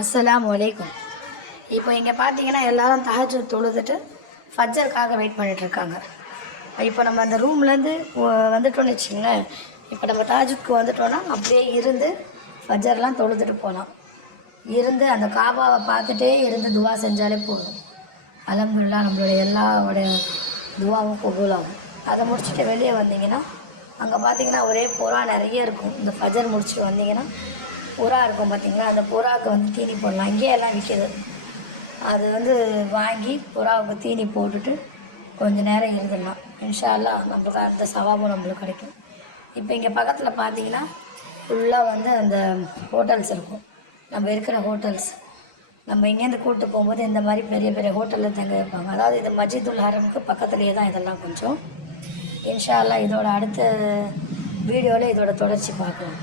அஸ்ஸலாம் வலைக்கும் இப்போ இங்கே பார்த்தீங்கன்னா எல்லாரும் தஹஜ் தொழுதுட்டு ஃபஜ்ஜருக்காக வெயிட் பண்ணிட்டு இருக்காங்க இப்போ நம்ம அந்த ரூம்லேருந்து வந்துட்டோம்னு வச்சுங்களேன் இப்போ நம்ம தாஜுக்கு வந்துட்டோன்னா அப்படியே இருந்து ஃபஜ்ஜர்லாம் தொழுதுட்டு போகலாம். இருந்து அந்த காபாவை பார்த்துட்டே இருந்து துவா செஞ்சாலே போதும். அலமதுல்லா நம்மளுடைய எல்லாவோடைய துவாவும் கொகுலாகும் அதை முடிச்சுட்டு வெளியே வந்தீங்கன்னா அங்கே பார்த்தீங்கன்னா ஒரே புறா நிறைய இருக்கும். இந்த ஃபஜர் முடிச்சுட்டு வந்தீங்கன்னா புறா இருக்கும் பார்த்தீங்களா அந்த புறாவுக்கு வந்து தீனி போடலாம். அங்கேயே எல்லாம் விற்கிது. அது வந்து வாங்கி புறாவுக்கு தீனி போட்டுட்டு கொஞ்ச நேரம் இருந்துடலாம். இன்ஷால்லா நம்மளுக்கு அந்த சவாபம் நம்மளுக்கு கிடைக்கும். இப்போ இங்கே பக்கத்தில் பார்த்தீங்கன்னா ஃபுல்லாக வந்து அந்த ஹோட்டல்ஸ் இருக்கும். நம்ம இருக்கிற ஹோட்டல்ஸ் நம்ம இங்கேருந்து கூப்பிட்டு போகும்போது இந்த மாதிரி பெரிய பெரிய ஹோட்டலில் தங்க வைப்பாங்க. அதாவது இது மஜிதுல் ஹரமுக்கு பக்கத்துலேயே தான் இதெல்லாம் கொஞ்சம். இன்ஷா இதோட அடுத்த வீடியோவில் இதோட தொடர்ச்சி பார்க்கலாம்.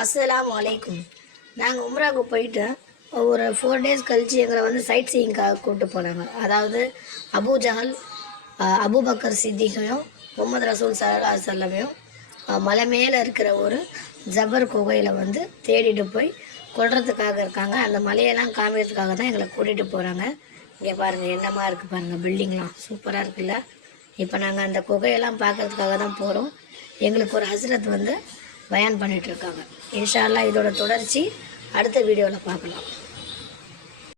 அஸ்லாம் அலைக்கும். நாங்கள் உம்ராவுக்கு போயிட்டு ஒரு ஃபோர் டேஸ் கழித்து எங்களை வந்து சைட் சீயிங்காக கூப்பிட்டு போனாங்க. அதாவது அபு ஜஹல் அபுபக்கர் சித்திகையும் முகமது ரசூல் சல்லா செல்லமையும் மலை மேலே இருக்கிற ஒரு ஜபர் குகையில் வந்து தேடிட்டு போய் கொள்றதுக்காக இருக்காங்க. அந்த மலையெல்லாம் காமிக்கிறதுக்காக தான் எங்களை கூட்டிகிட்டு போகிறாங்க இங்கே பாருங்கள் என்னமா இருக்குது பாருங்கள் பில்டிங்லாம் சூப்பராக இருக்குல்ல? இப்போ நாங்கள் அந்த குகையெல்லாம் பார்க்கறதுக்காக தான் போகிறோம் எங்களுக்கு ஒரு ஹசரத் வந்து பயான் பண்ணிகிட்ருக்காங்க இருக்காங்க. இதோட தொடர்ச்சி. அடுத்த வீடியோவில் பார்க்கலாம்.